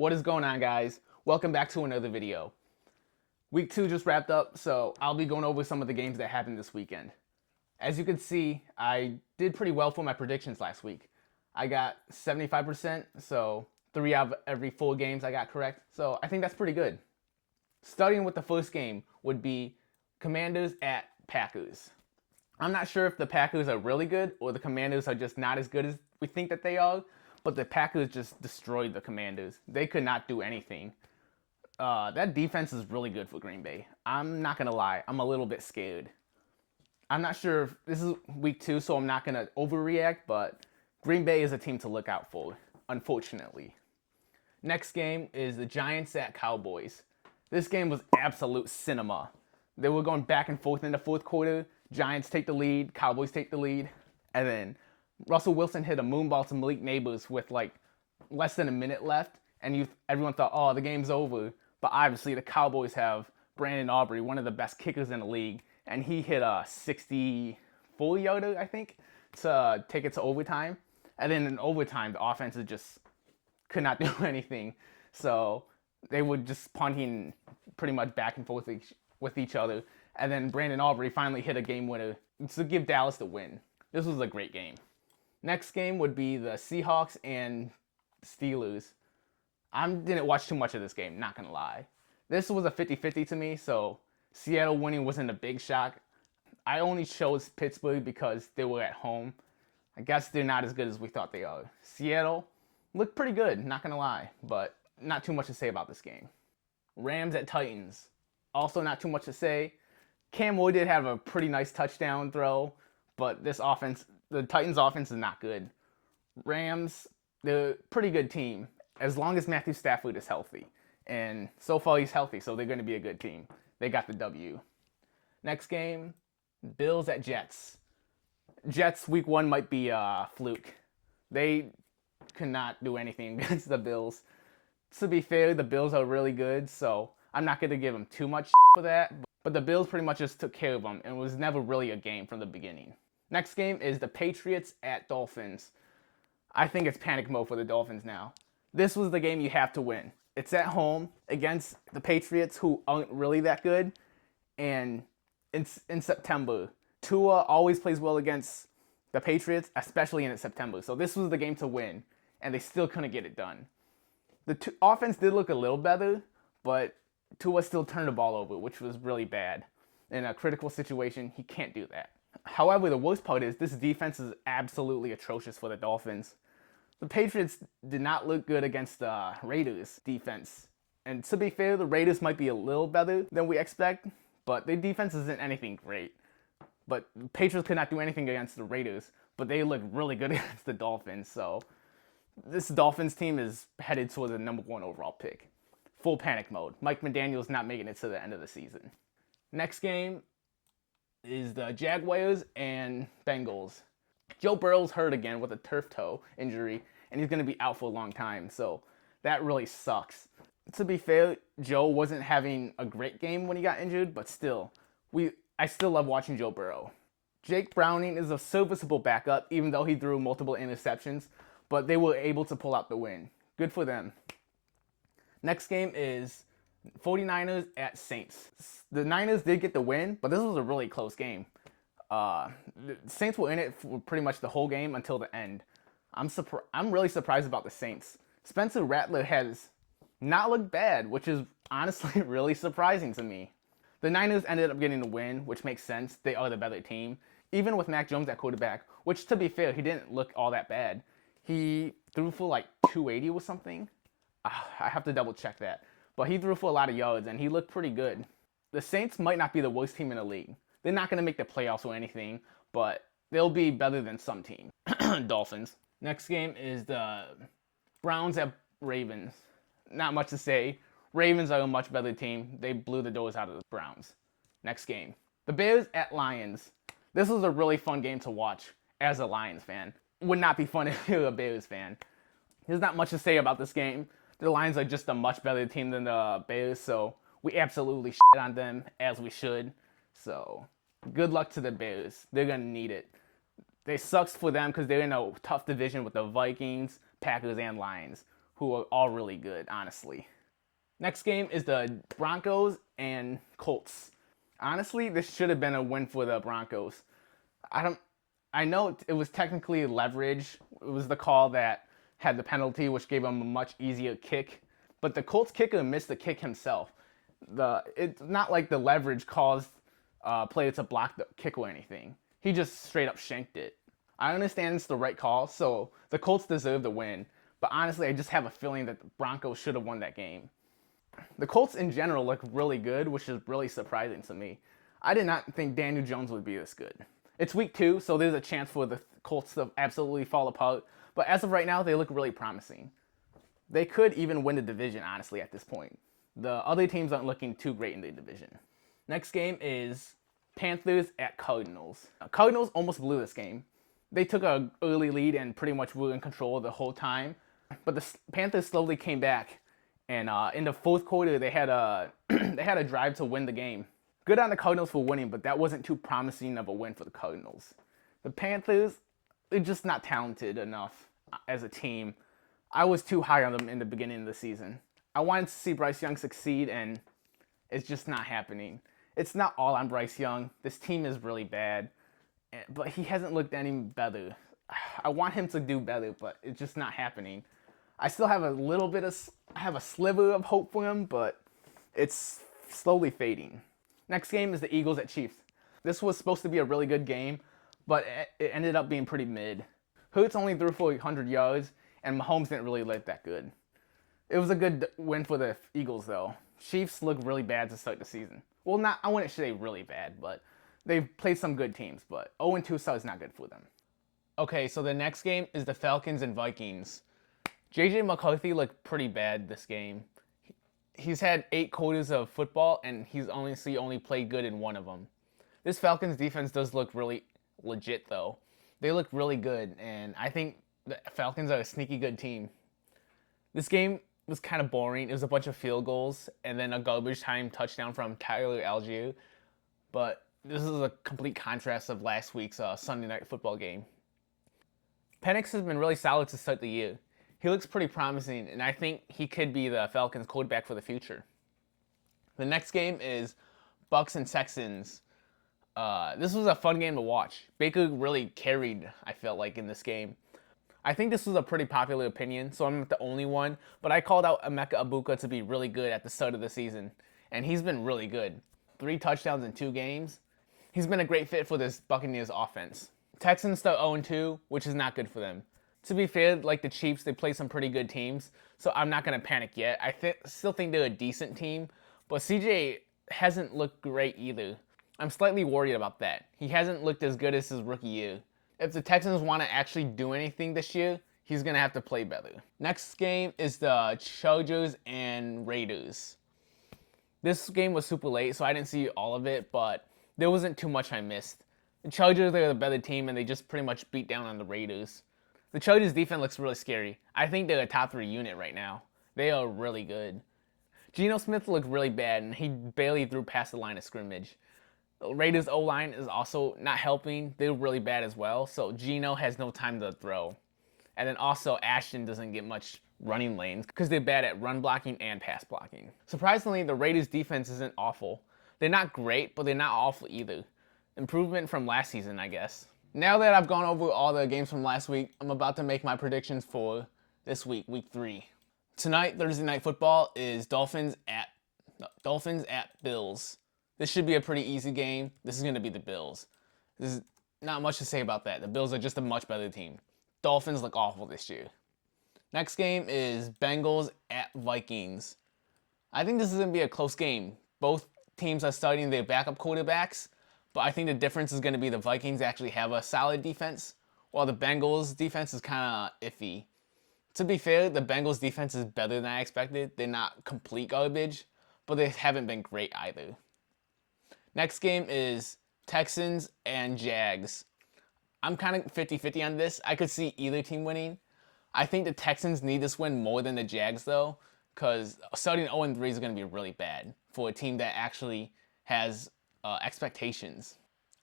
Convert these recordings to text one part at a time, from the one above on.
What is going on, guys? Welcome back to another video. Week 2 just wrapped up, so I'll be going over some of the games that happened this weekend. As you can see, I did pretty well for my predictions last week. I got 75%, so 3 out of every 4 games I got correct, so I think that's pretty good. Starting with the first game would be Commanders at Packers. I'm not sure if the Packers are really good or the Commanders are just not as good as we think that they are, but the Packers just destroyed the Commanders. They could not do anything. That defense is really good for Green Bay. I'm not going to lie. I'm a little bit scared. I'm not sure if this is week 2, so I'm not going to overreact, but Green Bay is a team to look out for, unfortunately. Next game is the Giants at Cowboys. This game was absolute cinema. They were going back and forth in the fourth quarter. Giants take the lead, Cowboys take the lead, and then Russell Wilson hit a moonball to Malik Neighbors with like less than a minute left, and everyone thought, oh, the game's over. But obviously the Cowboys have Brandon Aubrey, one of the best kickers in the league, and he hit a 64-yarder, I think, to take it to overtime. And then in overtime, the offense just could not do anything. So they were just punting pretty much back and forth with each other. And then Brandon Aubrey finally hit a game winner to give Dallas the win. This was a great game. Next game would be the Seahawks and Steelers. I didn't watch too much of this game, not gonna lie. This was a 50-50 to me, so Seattle winning wasn't a big shock. I only chose Pittsburgh because they were at home. I guess they're not as good as we thought they are. Seattle looked pretty good, not gonna lie, but not too much to say about this game. Rams at Titans. Also not too much to say. Cam Ward did have a pretty nice touchdown throw, but this offense, the Titans offense is not good. Rams, they're a pretty good team as long as Matthew Stafford is healthy. And so far he's healthy, so they're going to be a good team. They got the W. Next game, Bills at Jets. Jets week 1 might be a fluke. They could not do anything against the Bills. To be fair, the Bills are really good, so I'm not going to give them too much for that. But the Bills pretty much just took care of them, and it was never really a game from the beginning. Next game is the Patriots at Dolphins. I think it's panic mode for the Dolphins now. This was the game you have to win. It's at home against the Patriots, who aren't really that good. And in September, Tua always plays well against the Patriots, especially in September. So this was the game to win, and they still couldn't get it done. The offense did look a little better, but Tua still turned the ball over, which was really bad. In a critical situation, he can't do that. However, the worst part is this defense is absolutely atrocious for the Dolphins. The Patriots did not look good against the Raiders' defense. And to be fair, the Raiders might be a little better than we expect, but their defense isn't anything great. But the Patriots could not do anything against the Raiders, but they look really good against the Dolphins. So this Dolphins team is headed towards the number 1 overall pick. Full panic mode. Mike McDaniel's not making it to the end of the season. Next game is the Jaguars and Bengals. Joe Burrow's hurt again with a turf toe injury, and he's going to be out for a long time, so that really sucks. To be fair, Joe wasn't having a great game when he got injured, but still, I still love watching Joe Burrow. Jake Browning is a serviceable backup, even though he threw multiple interceptions, but they were able to pull out the win. Good for them. Next game is 49ers at Saints. The Niners did get the win, but this was a really close game. The Saints were in it for pretty much the whole game until the end. I'm really surprised about the Saints. Spencer Rattler has not looked bad, which is honestly really surprising to me. The Niners ended up getting the win, which makes sense. They are the better team. Even with Mac Jones at quarterback, which to be fair, he didn't look all that bad. He threw for like 280 or something. I have to double check that. But he threw for a lot of yards, and he looked pretty good. The Saints might not be the worst team in the league. They're not going to make the playoffs or anything, but they'll be better than some team. Dolphins. Next game is the Browns at Ravens. Not much to say. Ravens are a much better team. They blew the doors out of the Browns. Next game. The Bears at Lions. This was a really fun game to watch as a Lions fan. Would not be fun if you're a Bears fan. There's not much to say about this game. The Lions are just a much better team than the Bears, so we absolutely shit on them, as we should. So, good luck to the Bears. They're going to need it. It sucks for them because they're in a tough division with the Vikings, Packers, and Lions, who are all really good, honestly. Next game is the Broncos and Colts. Honestly, this should have been a win for the Broncos. I know it was technically leverage. It was the call that had the penalty, which gave him a much easier kick. But the Colts kicker missed the kick himself. It's not like the leverage caused player to block the kick or anything. He just straight up shanked it. I understand it's the right call, so the Colts deserve the win. But honestly, I just have a feeling that the Broncos should have won that game. The Colts in general look really good, which is really surprising to me. I did not think Daniel Jones would be this good. It's week 2, so there's a chance for the Colts to absolutely fall apart. But as of right now, they look really promising. They could even win the division, honestly, at this point. The other teams aren't looking too great in the division. Next game is Panthers at Cardinals. Cardinals almost blew this game. They took an early lead and pretty much were in control the whole time. But the Panthers slowly came back. And in the fourth quarter, they had a drive to win the game. Good on the Cardinals for winning, but that wasn't too promising of a win for the Cardinals. The Panthers, they're just not talented enough as a team. I was too high on them in the beginning of the season. I wanted to see Bryce Young succeed, and it's just not happening. It's not all on Bryce Young. This team is really bad, but he hasn't looked any better. I want him to do better, but it's just not happening. I still have a sliver of hope for him, but it's slowly fading. Next game is the Eagles at Chiefs. This was supposed to be a really good game, but it ended up being pretty mid. Hurts only threw for 100 yards, and Mahomes didn't really look that good. It was a good win for the Eagles, though. Chiefs look really bad to start the season. Well, I wouldn't say really bad, but they've played some good teams, but 0-2 start is not good for them. Okay, so the next game is the Falcons and Vikings. J.J. McCarthy looked pretty bad this game. He's had 8 quarters of football, and he's only played good in 1 of them. This Falcons defense does look really legit, though. They look really good, and I think the Falcons are a sneaky good team. This game was kind of boring. It was a bunch of field goals, and then a garbage time touchdown from Tyler Algier. But this is a complete contrast of last week's Sunday Night Football game. Penix has been really solid to start the year. He looks pretty promising, and I think he could be the Falcons' quarterback for the future. The next game is Bucs and Texans. This was a fun game to watch. Baker really carried, I felt like, in this game. I think this was a pretty popular opinion, so I'm not the only one, but I called out Emeka Egbuka to be really good at the start of the season, and he's been really good. 3 touchdowns in 2 games. He's been a great fit for this Buccaneers offense. Texans start 0-2, which is not good for them. To be fair, like the Chiefs, they play some pretty good teams, so I'm not going to panic yet. I still think they're a decent team, but CJ hasn't looked great either. I'm slightly worried about that. He hasn't looked as good as his rookie year. If the Texans want to actually do anything this year, he's going to have to play better. Next game is the Chargers and Raiders. This game was super late, so I didn't see all of it, but there wasn't too much I missed. The Chargers are the better team, and they just pretty much beat down on the Raiders. The Chargers defense looks really scary. I think they're a top 3 unit right now. They are really good. Geno Smith looked really bad, and he barely threw past the line of scrimmage. The Raiders O-line is also not helping. They're really bad as well, so Geno has no time to throw. And then also Ashton doesn't get much running lanes because they're bad at run blocking and pass blocking. Surprisingly, the Raiders defense isn't awful. They're not great, but they're not awful either. Improvement from last season, I guess. Now that I've gone over all the games from last week, I'm about to make my predictions for this week, week 3. Tonight, Thursday Night Football, is Dolphins at Bills. This should be a pretty easy game. This is going to be the Bills. There's not much to say about that. The Bills are just a much better team. Dolphins look awful this year. Next game is Bengals at Vikings. I think this is going to be a close game. Both teams are starting their backup quarterbacks, but I think the difference is going to be the Vikings actually have a solid defense, while the Bengals defense is kind of iffy. To be fair, the Bengals defense is better than I expected. They're not complete garbage, but they haven't been great either. Next game is Texans and Jags. I'm kind of 50-50 on this. I could see either team winning. I think the Texans need this win more than the Jags, though, because starting 0-3 is going to be really bad for a team that actually has expectations.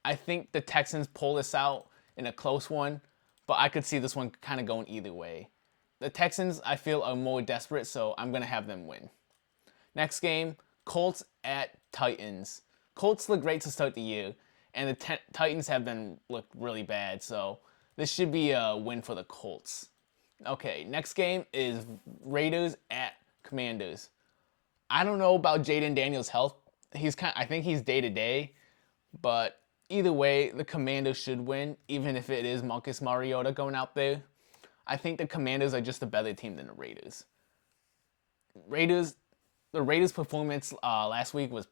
I think the Texans pull this out in a close one, but I could see this one kind of going either way. The Texans, I feel, are more desperate, so I'm going to have them win. Next game, Colts at Titans. Colts look great to start the year, and the Titans have been looked really bad, so this should be a win for the Colts. Okay, next game is Raiders at Commanders. I don't know about Jaden Daniels' health. I think he's day to day, but either way, the Commanders should win, even if it is Marcus Mariota going out there. I think the Commanders are just a better team than the Raiders. The Raiders' performance last week was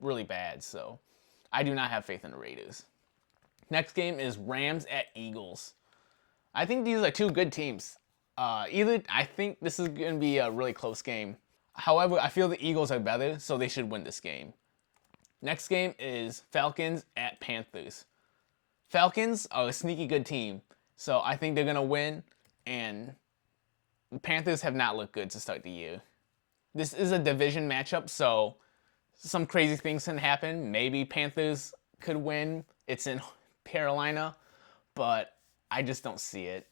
really bad, so I do not have faith in the Raiders. Next game is Rams at Eagles. I think these are two good teams. I think this is going to be a really close game. However, I feel the Eagles are better, so they should win this game. Next game is Falcons at Panthers. Falcons are a sneaky good team, so I think they're going to win, and the Panthers have not looked good to start the year. This is a division matchup, so some crazy things can happen. Maybe Panthers could win. It's in Carolina, but I just don't see it.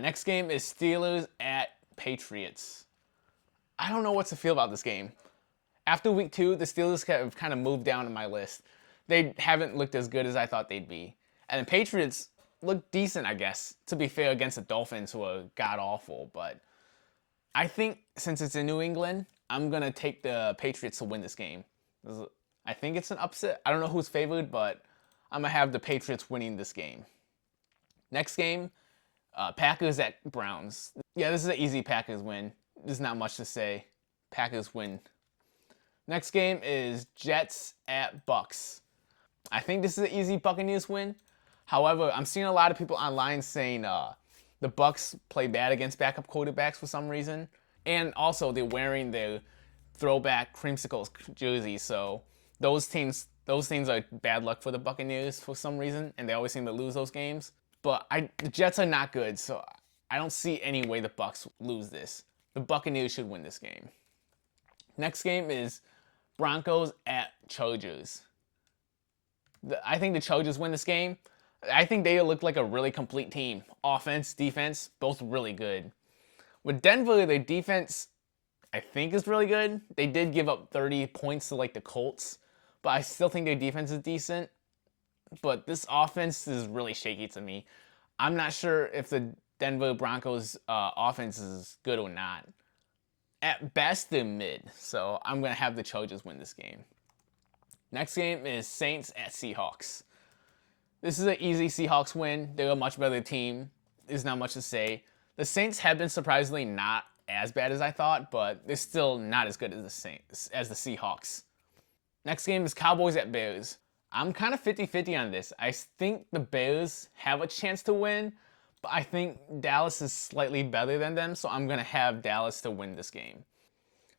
Next game is Steelers at Patriots. I don't know what to feel about this game. After week 2, the Steelers have kind of moved down on my list. They haven't looked as good as I thought they'd be. And the Patriots look decent, I guess, to be fair, against the Dolphins, who are god-awful. But I think since it's in New England, I'm going to take the Patriots to win this game. I think it's an upset. I don't know who's favored, but I'm going to have the Patriots winning this game. Next game, Packers at Browns. Yeah, this is an easy Packers win. There's not much to say. Packers win. Next game is Jets at Bucks. I think this is an easy Buccaneers win. However, I'm seeing a lot of people online saying the Bucks play bad against backup quarterbacks for some reason. And also, they're wearing their throwback creamsicles jerseys. So those things are bad luck for the Buccaneers for some reason. And they always seem to lose those games. But the Jets are not good, so I don't see any way the Bucks lose this. The Buccaneers should win this game. Next game is Broncos at Chargers. I think the Chargers win this game. I think they look like a really complete team. Offense, defense, both really good. With Denver, their defense, I think, is really good. They did give up 30 points to the Colts, but I still think their defense is decent. But this offense is really shaky to me. I'm not sure if the Denver Broncos offense is good or not. At best, they're mid, so I'm going to have the Chargers win this game. Next game is Saints at Seahawks. This is an easy Seahawks win. They're a much better team. There's not much to say. The Saints have been surprisingly not as bad as I thought, but they're still not as good as the Seahawks. Next game is Cowboys at Bears. I'm kind of 50-50 on this. I think the Bears have a chance to win, but I think Dallas is slightly better than them, so I'm going to have Dallas to win this game.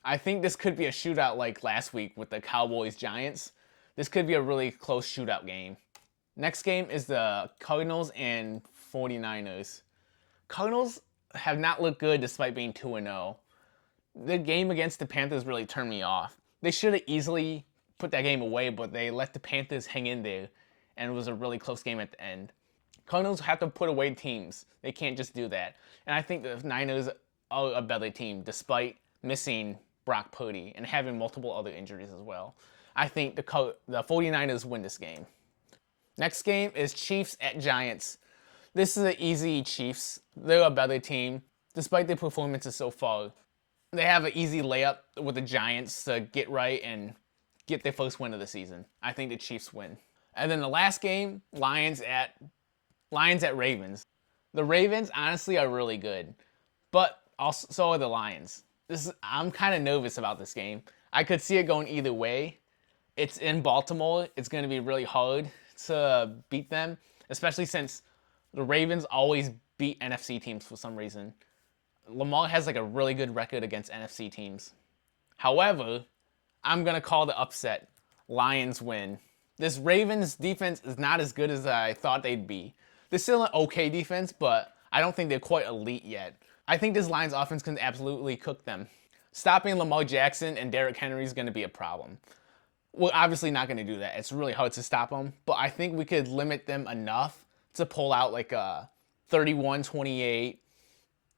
I think this could be a shootout like last week with the Cowboys-Giants. This could be a really close shootout game. Next game is the Cardinals and 49ers. Cardinals have not looked good despite being 2-0. The game against the Panthers really turned me off. They should have easily put that game away, but they let the Panthers hang in there, and it was a really close game at the end. Cardinals have to put away teams. They can't just do that. And I think the Niners are a better team, despite missing Brock Purdy and having multiple other injuries as well. I think the 49ers win this game. Next game is Chiefs at Giants. This is an easy Chiefs. They're a better team, despite their performances so far. They have an easy layup with the Giants to get right and get their first win of the season. I think the Chiefs win. And then the last game, Lions at Ravens. The Ravens honestly are really good, but also so are the Lions. I'm kind of nervous about this game. I could see it going either way. It's in Baltimore. It's going to be really hard to beat them, especially since the Ravens always beat NFC teams for some reason. Lamar has a really good record against NFC teams. However, I'm going to call the upset. Lions win. This Ravens defense is not as good as I thought they'd be. They're still an okay defense, but I don't think they're quite elite yet. I think this Lions offense can absolutely cook them. Stopping Lamar Jackson and Derrick Henry is going to be a problem. We're obviously not going to do that. It's really hard to stop them, but I think we could limit them enough to pull out a 31-28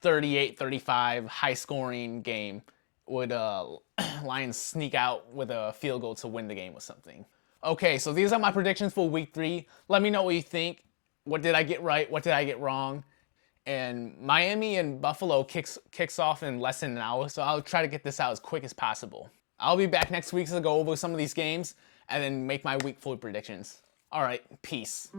38-35 high-scoring game. Would Lions sneak out with a field goal to win the game or something? Okay, so these are my predictions for week 3. Let me know what you think. What did I get right? What did I get wrong? And Miami and Buffalo kicks off in less than an hour, so I'll try to get this out as quick as possible. I'll be back next week to go over some of these games and then make my week 4 predictions. All right, peace.